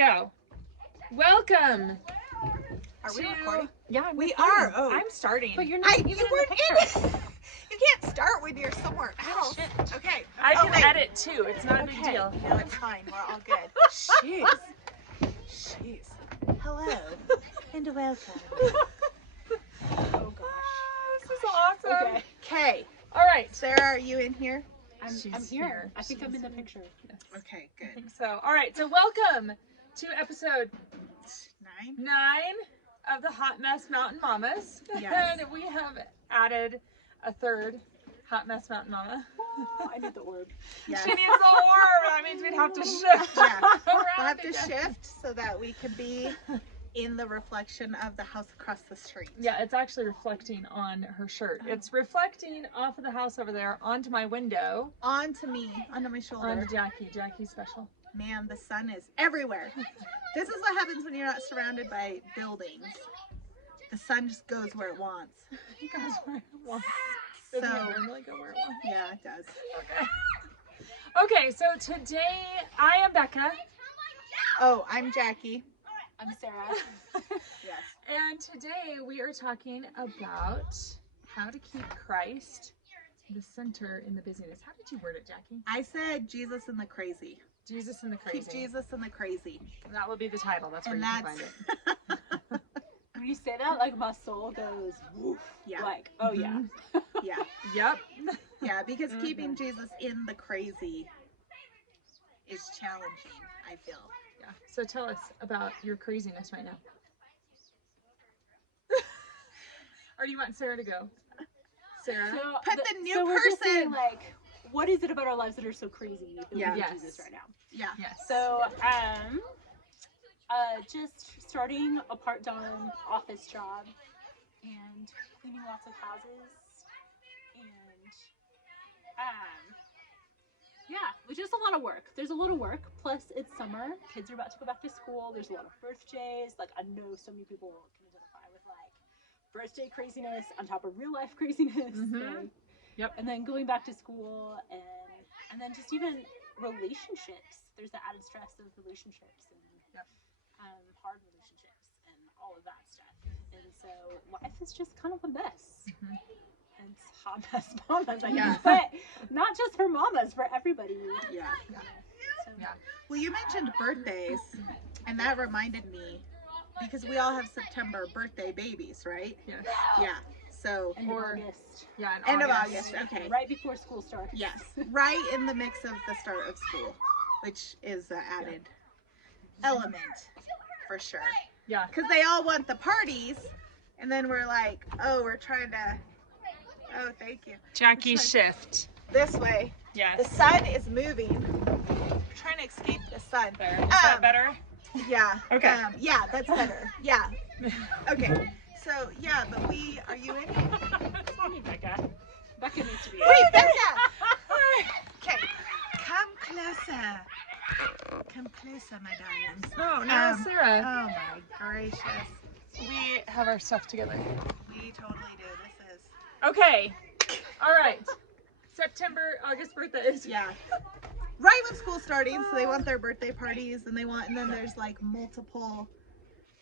go. Welcome. Are we recording? Yeah, we are. Oh, I'm starting. But you're not. You weren't in it. You can't start when you're somewhere else. Okay. I can edit too. It's not a big deal. No, it's fine. We're all good. Jeez. Jeez. Hello and welcome. Oh gosh. This is awesome. Okay. Okay. All right. Sarah, are you in here? I'm here. I think I'm in the picture. Yes. Okay, I good. think so. All right. So welcome to episode 9. 9 of the Hot Mess Mountain Mamas. Yes. And we have added a third Hot Mess Mountain Mama. I need the orb. Yes. She needs a orb. That means we'd have to shift. Yeah. around We'll have to again. shift so that we can be in the reflection of the house across the street. Yeah, it's actually reflecting on her shirt. It's reflecting off of the house over there onto my window. On to me, onto my shoulder. On to Jackie. Jackie's special. Man, the sun is everywhere. This is what happens when you're not surrounded by buildings. The sun just goes where it wants. It goes where it wants. Doesn't So, it normally go where it wants? yeah, it does. Okay. Okay, so today I am Becca. Oh, I'm Jackie. I'm Sarah. Yes. And today we are talking about how to keep Christ the center in the busyness. How did you word it, Jackie? I said Jesus and the crazy. Jesus and the crazy. Keep Jesus and the crazy. That will be the title. That's where And you can find it. When you say that, like my soul goes woof. Yeah. Like, oh yeah. Yeah. Yep. Yeah, because keeping Jesus in the crazy is challenging, I feel. Yeah. So tell us about your craziness right now. Or do you want Sarah to go? Sarah? Put the new so we're just person. saying, like, what is it about our lives that are so crazy that Yeah. we Yes. do this right now? Yeah. Yes. So, just starting a part-time office job and cleaning lots of houses and, yeah, which is a lot of work. There's a lot of work. Plus, it's summer. Kids are about to go back to school. There's a lot of birthdays. Like, I know so many people can identify with, like, birthday craziness on top of real life craziness. Mhm. Like, Yep. and then going back to school and then just even relationships. There's the added stress of relationships and Yep. hard relationships and all of that stuff. And so life is just kind of a mess. Mhm. And it's hot mess mamas, I Yeah. guess. But not just for mamas, for everybody. Yeah. So, Yeah. Well, you mentioned birthdays, and that reminded me because we all have September birthday babies, right? Yes. Yeah. So, End Or- of August. Yeah. in end of August. Okay. Right before school starts. Yes. Right in the mix of the start of school, which is the added element for sure. Yeah. Because they all want the parties, and then we're like, oh, we're trying to. Oh, thank you. Jackie shift. This way. The Yes. sun is moving. We're trying to escape the sun. There. Is that Um, better? Yeah. Okay. Yeah, that's better. Yeah. Okay. So yeah, but are you in? Becca. Becca needs to be Wait, Becca. Okay. Come closer. Come closer, my darlings. Oh, now Um, Sarah. Oh my gracious. We have our stuff together. We totally do. This is. Okay. All right. September, August birthdays. Yeah. Right when school's starting, so they want their birthday parties, and then there's like multiple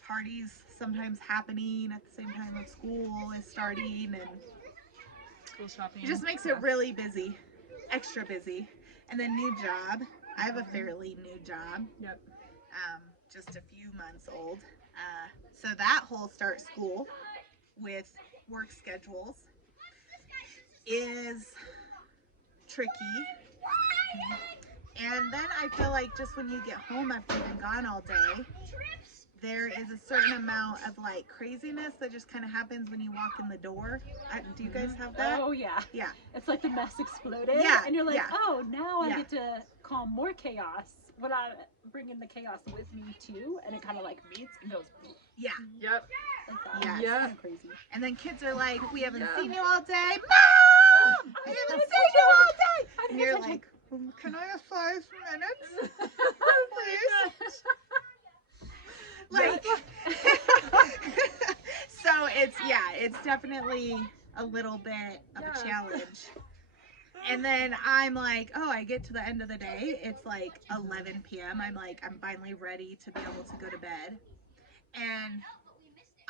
parties sometimes happening at the same time that school is starting, and School shopping. it just makes it really busy, extra busy. And then new job. I have a fairly new job, Yep. just a few months old. So that whole start school with work schedules is tricky. And then I feel like just when you get home after you've been gone all day, there is a certain amount of like craziness that just kind of happens when you walk in the door. Do you guys have that? Oh yeah. Yeah. It's like the mess exploded. Yeah, And you're like, yeah. oh, now I Yeah. get to calm more chaos when I bring in the chaos with me too. And it kind of like meets and goes Yeah. Yep. like that. Yes. It's Yeah. kind of crazy. And then kids are like, we haven't Yeah. seen you all day. Mom! We haven't seen you all day. I And didn't you're attention. like, can I have 5 minutes? Please? Like, so it's definitely a little bit of a Yeah. challenge. And then I'm like, oh, I get to the end of the day. It's like 11 p.m. I'm like, I'm finally ready to be able to go to bed. And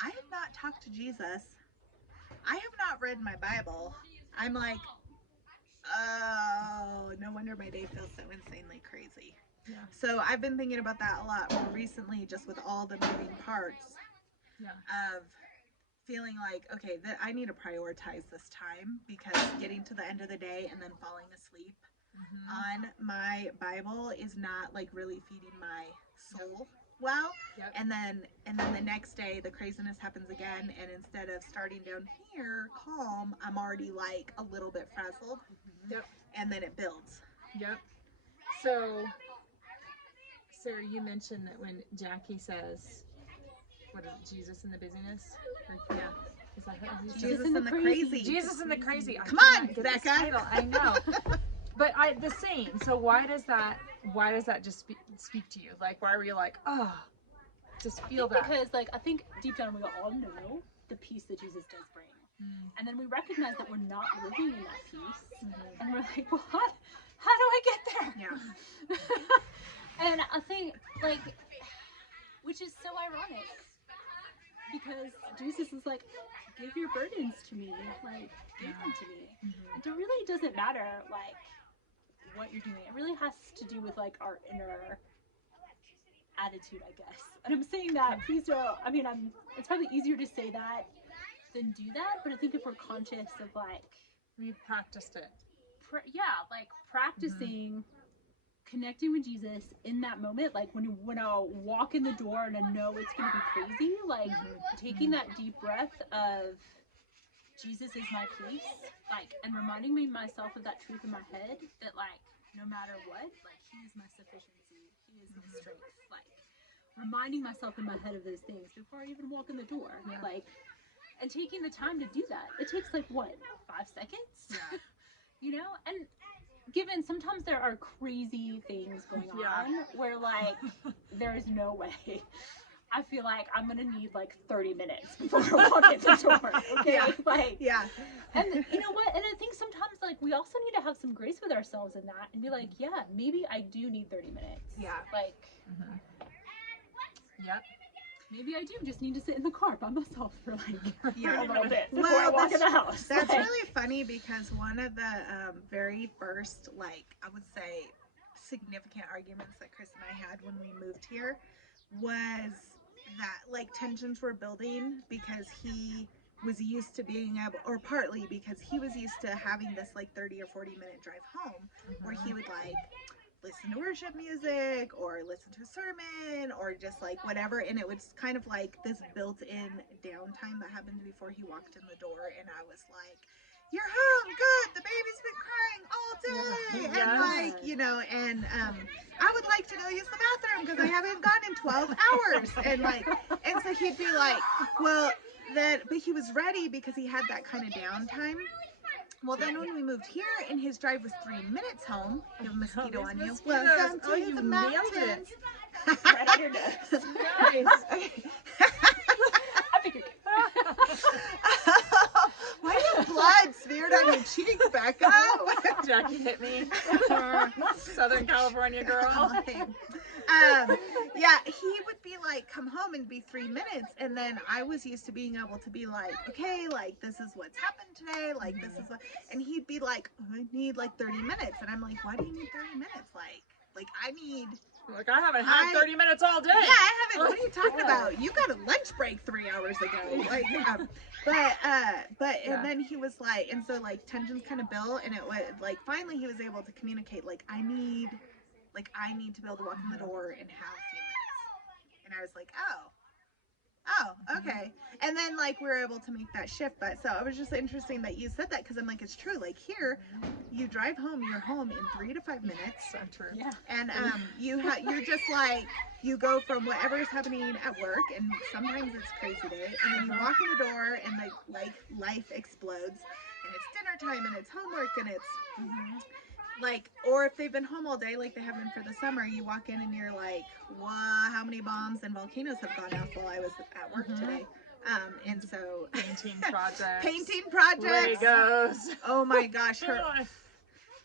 I have not talked to Jesus. I have not read my Bible. I'm like, oh, no wonder my day feels so insanely crazy. Yeah. So I've been thinking about that a lot more recently, just with all the moving parts of feeling like, okay, that I need to prioritize this time, because getting to the end of the day and then falling asleep on my Bible is not like really feeding my soul well. And then the next day the craziness happens again, and instead of starting down here calm, I'm already like a little bit frazzled. And then it builds. So Sarah, you mentioned that when Jackie says, what is it, Jesus in the busyness? Or, is that her? Jesus in the crazy. Jesus in the crazy. Come on, Becca. I know. But the saying, so why does that just speak to you? Like, why were you like, oh, just feel that? Because, like, I think deep down we all know the peace that Jesus does bring. And then we recognize that we're not living in that peace. And we're like, well, how do I get there? And I think, like, which is so ironic, because Jesus is like, give your burdens to me, like, give them to me. And it really doesn't matter, like, what you're doing. It really has to do with, like, our inner attitude, I guess. And I'm saying that, please don't, I mean, it's probably easier to say that than do that, but I think if we're conscious of, like, we've practiced it. Like, practicing connecting with Jesus in that moment, like when I walk in the door and I know it's gonna be crazy, like taking that deep breath of Jesus is my peace, like, and reminding me myself of that truth in my head, that, like, no matter what, like, he is my sufficiency, he is my strength, like, reminding myself in my head of those things before I even walk in the door, like, and taking the time to do that. It takes, like, what, 5 seconds? You know, and given sometimes there are crazy things going on where, like, there is no way. I feel like I'm gonna need like 30 minutes before I walk in the door. Okay, and you know what? And I think sometimes, like, we also need to have some grace with ourselves in that and be like, yeah, maybe I do need 30 minutes. Like, maybe I do just need to sit in the car by myself for like a little bit before I walk in the house. That's really funny, because one of the very first, like, I would say, significant arguments that Chris and I had when we moved here was that, like, tensions were building because he was used to being able, or partly because he was used to having this like 30 or 40-minute drive home where he would like listen to worship music or listen to a sermon or just like whatever, and it was kind of like this built-in downtime that happened before he walked in the door, and I was like, you're home, good, the baby's been crying all day, and like, you know, and I would like to go use the bathroom because I haven't gone in 12 hours, and like, and so he'd be like, well, but he was ready because he had that kind of downtime. Well, then when we moved here and his drive was 3 minutes home, you have a mosquito on you. Welcome to the mountains. Right on your nose. Nice. I figured. Why do you have blood smeared on your cheek, Becca? Jackie hit me. Southern California girl. Yeah, he would be like, come home and be 3 minutes, and then I was used to being able to be like, okay, like, this is what's happened today, like, this is what, and he'd be like, oh, I need like 30 minutes, and I'm like, why do you need 30 minutes? Like I need, like, I haven't had 30 minutes all day. Yeah, I haven't. What are you talking about? You got a lunch break 3 hours ago. Like, and then he was like, and so like tensions kind of built, and it was like finally he was able to communicate, like, I need to be able to walk in the door and have a few minutes. And I was like, oh, okay. And then like we were able to make that shift. But so it was just interesting that you said that, because I'm like, it's true. Like here, you drive home, you're home in 3 to 5 minutes. So true. Yeah. And you're just like, you go from whatever is happening at work, and sometimes it's crazy day, and then you walk in the door and like life explodes, and it's dinner time and it's homework and it's like, or if they've been home all day like they have been for the summer, you walk in and you're like, wow, how many bombs and volcanoes have gone off while I was at work today. And so painting project. Legos. Oh my gosh,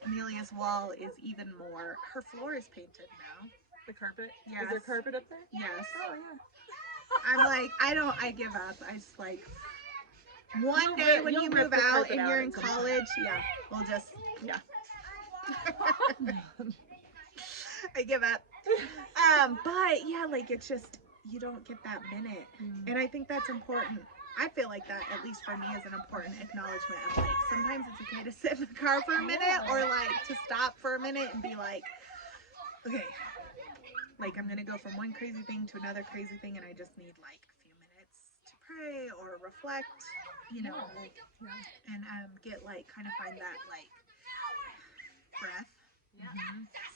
Amelia's wall is even more. Her floor is painted now. The carpet? Yes. Is there carpet up there? Yes. Oh, yeah. I'm like, I give up. I just like, one day when you move the out carpet and out you're at in some point. college, yeah, we'll just, Yeah. I give up. But yeah, like it's just, you don't get that minute. And I think that's important. I feel like that, at least for me, is an important acknowledgement of like, sometimes it's okay to sit in the car for a minute or like to stop for a minute and be like, okay, like I'm gonna go from one crazy thing to another crazy thing and I just need like a few minutes to pray or reflect, you know, and get like, kind of find that like breath.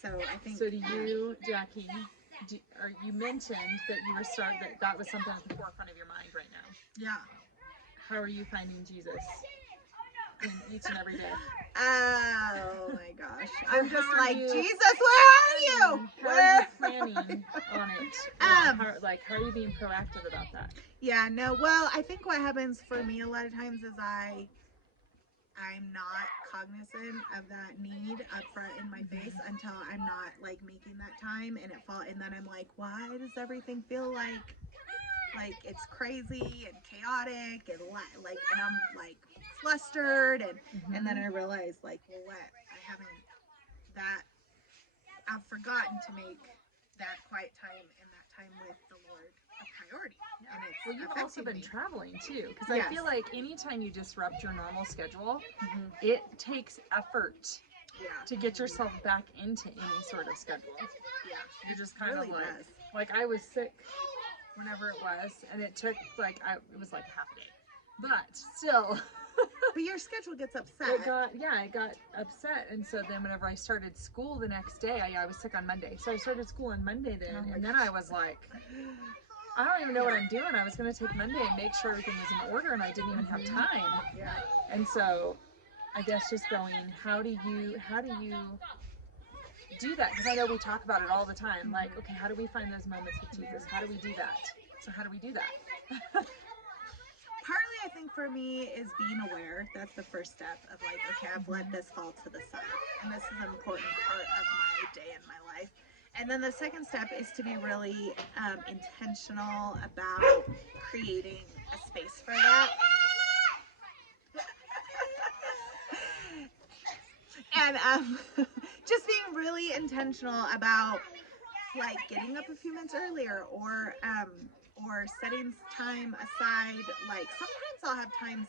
So I think. So do you, Jackie, or you mentioned that you were that was something at the forefront of your mind right now. Yeah. How are you finding Jesus in each and every day? Oh my gosh. I'm just How are like, you- Jesus, where are you? How are you planning on it? How are you being proactive about that? Yeah, no, well, I think what happens for me a lot of times is I'm not cognizant of that need up front in my face until I'm not like making that time and then I'm like, why does everything feel like it's crazy and chaotic and like and I'm like flustered and then I realize like, well, I've forgotten to make that quiet time and that time with the Lord a priority. And it's you've also been me. traveling too, because Yes. I feel like anytime you disrupt your normal schedule, it takes effort to get yourself back into any sort of schedule. Yeah. You're just kind Really of does. like I was sick whenever it was, and it took it was like half a day, but still. But your schedule gets upset. It got upset, and so then whenever I started school the next day, I was sick on Monday, so I started school on Monday then, and then I was like, I don't even know what I'm doing. I was going to take Monday and make sure everything was in order, and I didn't even have time. Yeah. And so I guess just going, how do you do that? Because I know we talk about it all the time, like, okay, how do we find those moments with Jesus? How do we do that? So how do we do that? Partly, I think for me is being aware. That's the first step of like, okay, I've let this fall to the side, and this is an important part of my day and my life. And then the second step is to be really intentional about creating a space for that. And just being really intentional about like getting up a few minutes earlier or setting time aside. Like sometimes I'll have times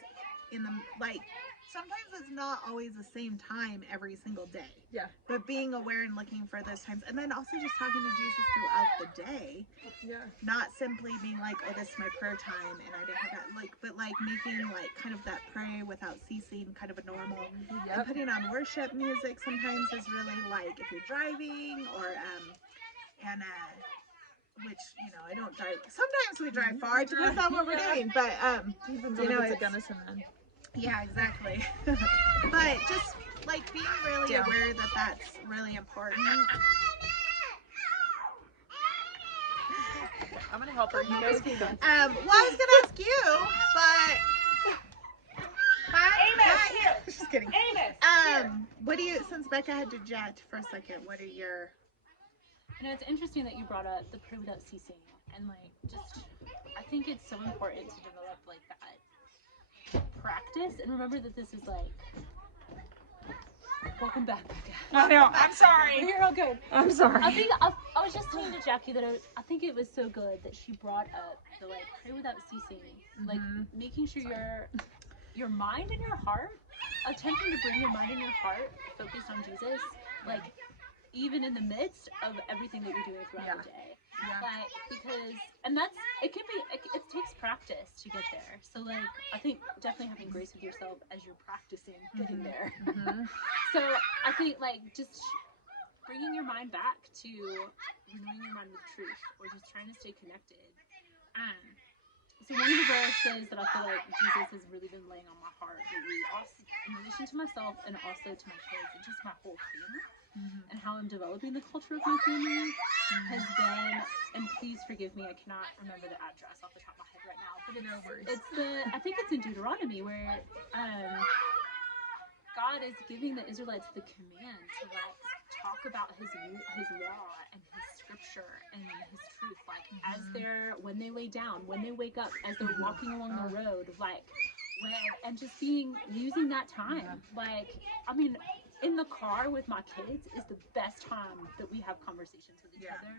sometimes it's not always the same time every single day. Yeah. But being aware and looking for those times, and then also just talking to Jesus throughout the day. Yeah. Not simply being like, oh, this is my prayer time, and I didn't have that. But making like kind of that pray without ceasing, kind of a normal. Yep. And putting on worship music sometimes is really like if you're driving or which, I don't drive. Sometimes we drive far, it depends on what we're doing. But, it's a Gunnison then. Yeah, exactly. But just, like, being really aware that that's really important. I'm going to help her. You guys keep going. Well, I was going to ask you, but... Amos, here. Just kidding. Amos, what do you, since Becca had to jet for a second, what are your... it's interesting that you brought up the pray without ceasing, and I think it's so important to develop like that practice, and remember that this is like, welcome back, Becca. I know, I'm sorry. You're all good. I'm sorry. I was just saying to Jackie that I think it was so good that she brought up the like pray without ceasing, like making sure your mind and your heart, attempting to bring your mind and your heart focused on Jesus, like even in the midst of everything that you're doing throughout the day. Yeah. Like, because, and it takes practice to get there. So like, I think definitely having grace with yourself as you're practicing getting there. So I think like just bringing your mind back to renewing your mind with truth, or just trying to stay connected. So one of the verses that I feel like Jesus has really been laying on my heart lately, also in relation to myself and also to my kids and just my whole family, and how I'm developing the culture of my family has been, and please forgive me, I cannot remember the address off the top of my head right now, but No worries. I think it's in Deuteronomy where God is giving the Israelites the command to like talk about his law and his scripture and his truth, like as when they lay down, when they wake up, as they're walking along the road, like and just using that time. Like, I mean, in the car with my kids is the best time that we have conversations with each other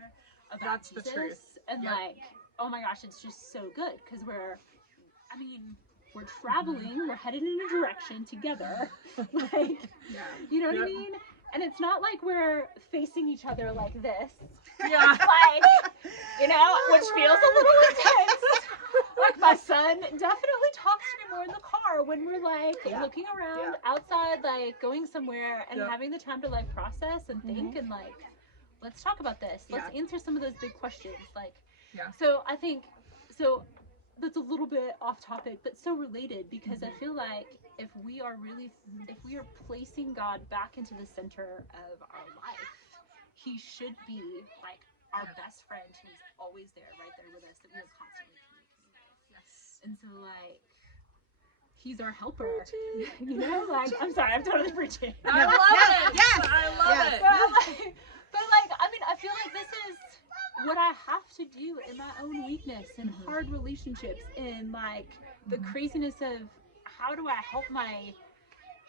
about Jesus. The truth. And like, oh my gosh, it's just so good because we're traveling, we're headed in a direction together, like, you know what I mean? And it's not like we're facing each other like this, like, you know, which feels a little intense. Like, my son definitely talks to me more in the car when we're like looking around outside, like going somewhere and having the time to like process and think and like, let's talk about this. Let's answer some of those big questions. Like, so I think, that's a little bit off topic, but so related, because I feel like if we are placing God back into the center of our life, he should be like our best friend who's always there, right there with us, that we are constantly communicating with. Yes. And so like, he's our helper. You know, like, I'm sorry, I'm totally preaching. I love it. Yes, I love it. But like, I mean, I feel like this is what I have to do in my own weakness and hard relationships and like the craziness of how do I help my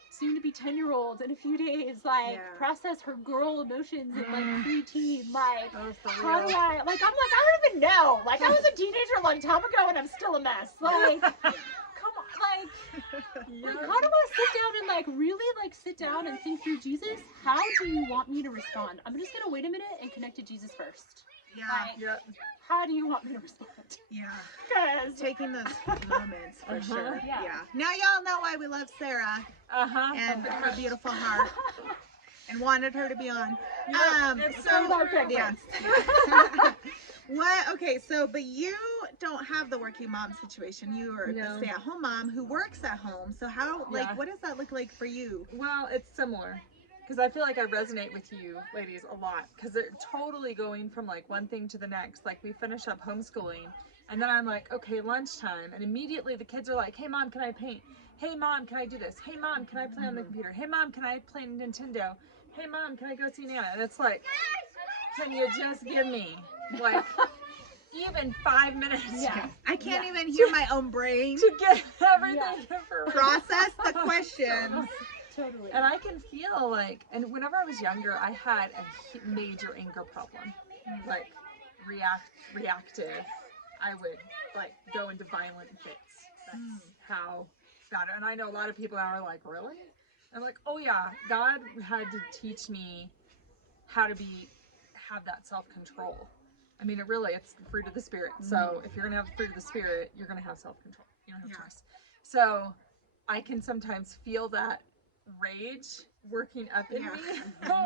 soon to be 10-year-old in a few days, like process her girl emotions in like preteen, like how do I, like, I'm like, I don't even know, like I was a teenager a long time ago and I'm still a mess, like come on, like how do I sit down and like really like sit down and think through, Jesus, how do you want me to respond? I'm just gonna wait a minute and connect to Jesus first. How do you want me to respond? Because taking those moments for sure. Now y'all know why we love Sarah and her beautiful heart and wanted her to be on. Okay, so but you don't have the working mom situation. You are the stay-at-home mom who works at home. So how, like, what does that look like for you? Well, it's similar. Because I feel like I resonate with you ladies a lot, because they're totally going from like one thing to the next. Like, we finish up homeschooling and then I'm like, okay, lunchtime, and immediately the kids are like, hey mom, can I paint? Hey mom, can I do this? Hey mom, can I play on the computer? Hey mom, can I play Nintendo? Hey mom, can I go see Nana? And it's like, can you just give me like even 5 minutes? I can't even hear my own brain to get everything process the questions. Totally. And I can feel like, and whenever I was younger, I had a major anger problem, like reactive. I would like go into violent fits. That's how bad. And I know a lot of people are like, really? I'm like, oh yeah, God had to teach me how to have that self-control. I mean, it's the fruit of the Spirit. So if you're gonna have the fruit of the Spirit, you're gonna have self-control. You don't have choice. So I can sometimes feel that rage working up in me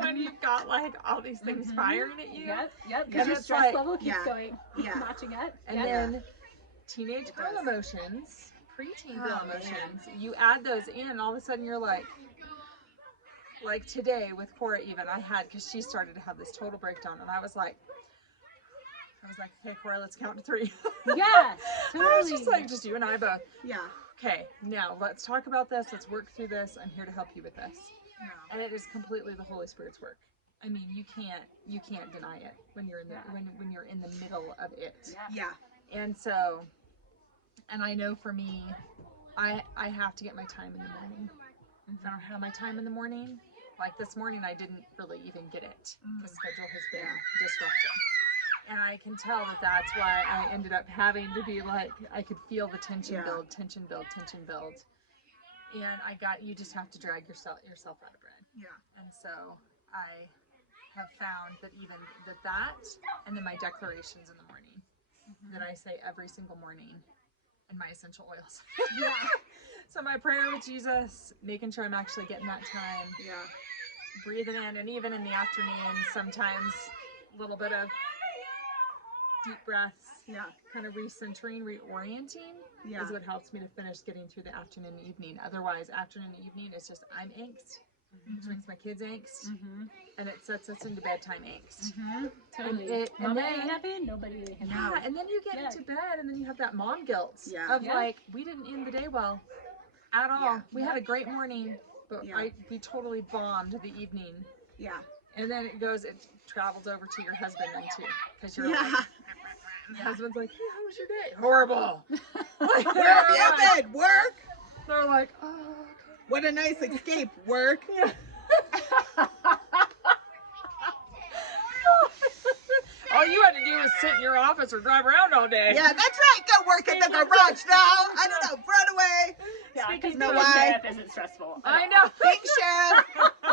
when you've got like all these things firing at you. Because your stress level keeps going, matching up. And then teenage girl emotions, preteen girl emotions, you add those in, all of a sudden you're like today with Cora, even because she started to have this total breakdown, and I was like, okay, Cora, let's count to 3. Totally. I was just like, just you and I both. Okay, now let's talk about this. Let's work through this. I'm here to help you with this. And it is completely the Holy Spirit's work. I mean, you can't deny it when you're in the when you're in the middle of it. And so, and I know for me, I have to get my time in the morning. If I don't have my time in the morning, like this morning, I didn't really even get it. The schedule has been disrupted. And I can tell that that's why I ended up having to be like, I could feel the tension build. And you just have to drag yourself out of bed. And so I have found that even that, and then my declarations in the morning, that I say every single morning, and my essential oils. So my prayer with Jesus, making sure I'm actually getting that time. Breathing in, and even in the afternoon, sometimes a little bit of deep breaths, kind of recentering, reorienting is what helps me to finish getting through the afternoon and evening. Otherwise, afternoon and evening is just, I'm angst, which makes my kids angst, and it sets us into bedtime angst. Totally. Mama ain't happy, nobody ain't happy. And then you get into bed, and then you have that mom guilt of like, we didn't end the day well at all. We had a great morning, but Yeah. we totally bombed the evening. Yeah. And then it travels over to your husband then too. Because you're Yeah. like, your husband's like, hey, how was your day? Horrible. Where have you been? Work? They're like, oh, okay. What a nice escape. Work? Yeah. All you had to do was sit in your office or drive around all day. Yeah, that's right. Go work at the garage now. I don't know. Run away. Yeah, Speaking because of being a why- sheriff isn't stressful. I know. Being sheriff,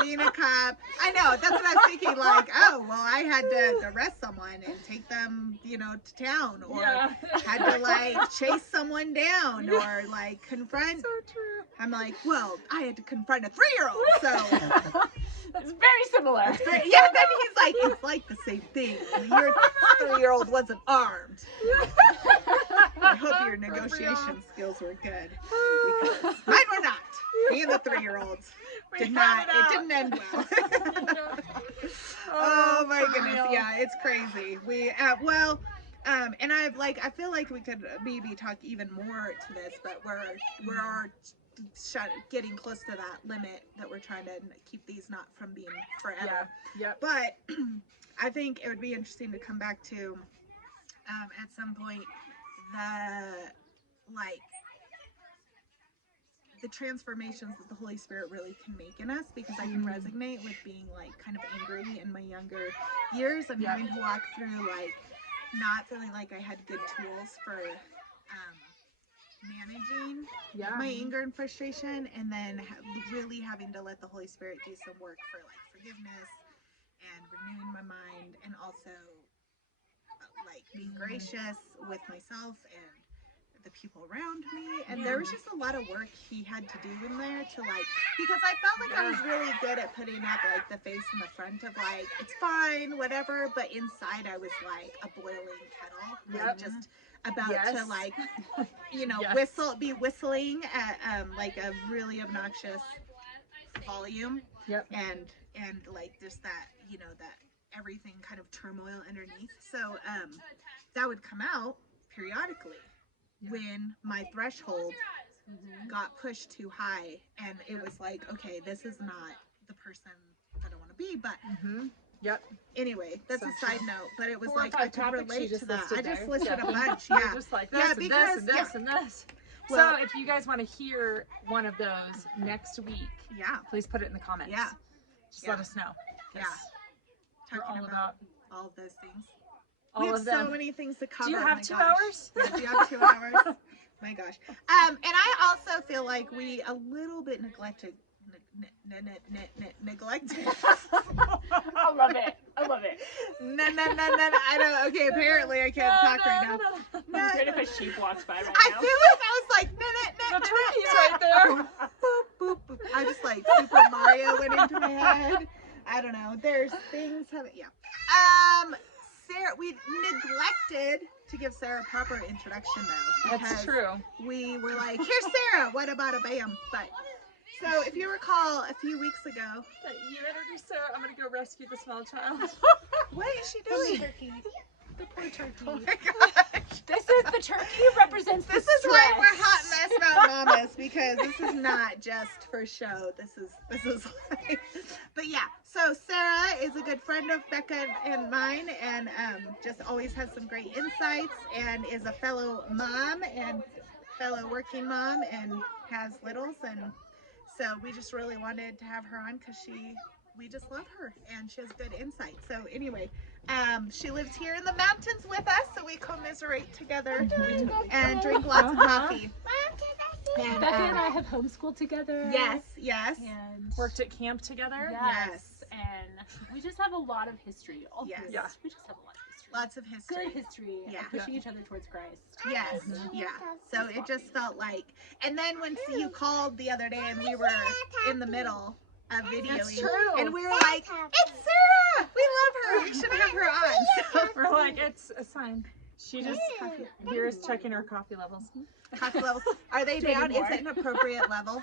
being a cop. I know. That's what I was thinking. Like, oh, well, I had to arrest someone and take them, to town, or Yeah. had to like chase someone down, or like confront. So true. I'm like, well, I had to confront a 3-year-old, so. It's very similar. Yeah, then he's like, it's like the same thing. Your 3-year-old wasn't armed. I hope your negotiation skills were good, because mine were not. Me and the 3-year-olds We did had not. it It out. didn't end well. Oh my goodness, yeah, it's crazy. We and I feel like we could maybe talk even more to this, but we're getting close to that limit that we're trying to keep these not from being forever. Yeah. Yep. But I think it would be interesting to come back to at some point the transformations that the Holy Spirit really can make in us, because I can resonate with being like kind of angry in my younger years and having to walk through like not feeling like I had good tools for managing my anger and frustration, and then really having to let the Holy Spirit do some work for like forgiveness and renewing my mind, and also like being gracious with myself and the people around me. And there was just a lot of work he had to do in there to like, because I felt like I was really good at putting up like the face in the front of like, it's fine, whatever, but inside I was like a boiling kettle, like just about to like, be whistling at like a really obnoxious volume. And like just that, that everything kind of turmoil underneath. So that would come out periodically when my threshold got pushed too high, and it was like, okay, this is not the person that I want to be. But anyway, that's a side note, but it was like I could relate to that. I just listed a bunch. You're just like this and because, this and this and this. Well, so if you guys want to hear one of those next week, please put it in the comments. Just let us know. We're all about all of those things. All we have of them. so many things to cover. Do you have 2 hours? Yeah, do you have 2 hours? My gosh. And I also feel like we a little bit neglected. I love it. I love it. No. I don't. Okay, apparently I can't talk right now. I'm great if a sheep walks by right now. I feel like I was like, The turkey's right there. boop, boop. I just like Super Mario went into my head. I don't know. There's things. Sarah, we neglected to give Sarah a proper introduction though. That's true. We were like, here's Sarah. What about a bam? But so if you recall a few weeks ago, You introduced Sarah. I'm gonna go rescue the small child. what is she doing? The poor turkey. Oh my gosh. This is the turkey represents This the is why stress. we're hot mess about mamas, because this is not just for show. This is like, but yeah. So Sarah is a good friend of Becca and mine, and just always has some great insights, and is a fellow mom and fellow working mom, and has littles, and so we just really wanted to have her on because we just love her and she has good insight. So anyway, she lives here in the mountains with us, so we commiserate together and drink lots of coffee. And Becca and I have homeschooled together. Yes. And Worked at camp together. Yes. And we just have a lot of history. Yes. Yeah. We just have a lot of history. Lots of history. Good history. Yeah. And pushing each other towards Christ. Yes, yeah. So it just felt like, and then when you called the other day and we were in the middle of videoing, That's true. and we were like, it's Sarah! We love her! We should have her on. So, We're like, it's a sign. She just here's checking her coffee levels. coffee levels, are they down? Is it an appropriate level?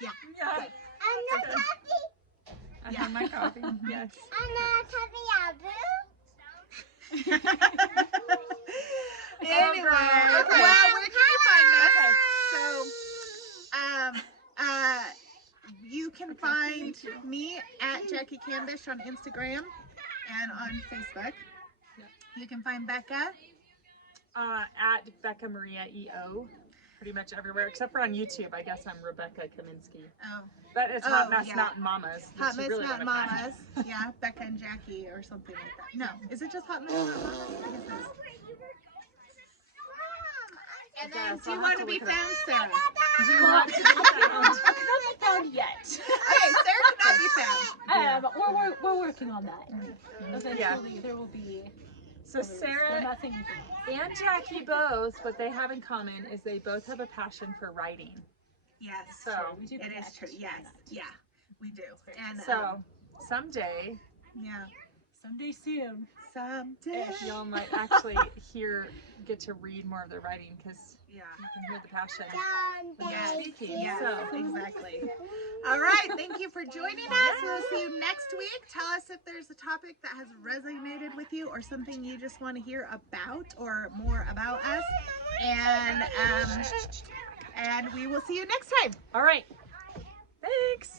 Yeah. Yeah. I have my coffee. Yes. Anyway, Okay. well, where can you find us? So, find me at Jackie Cambish on Instagram and on Facebook. Yep. You can find Becca at Becca Maria EO, pretty much everywhere except for on YouTube. I guess I'm Rebecca Kaminsky. Oh, But it's Hot Mess Mountain Mamas. Hot that you Mess really Mountain wanna find. Mamas. Yeah, Becca and Jackie or something like that. No, is it just Hot Mess Mountain Mamas? I guess it is. And then, Yes, do you I'll want have to to be look it found, Sarah? Do you want to be found? I cannot be found yet. Okay, Sarah cannot be found. We're working on that. Eventually, there will be. So Sarah nothing. and Jackie both, what they have in common is they both have a passion for writing. Yes, So we do it is true. Yes, yeah, we do. And so someday, yeah, Someday soon. someday, y'all might actually get to read more of their writing because yeah. you can hear the passion when Yes, they're speaking. yes, So exactly. All right, thank you for joining us. We'll see you next week. Tell us if there's a topic that has resonated with you or something you just want to hear about or more about us. And we will see you next time. all right, thanks.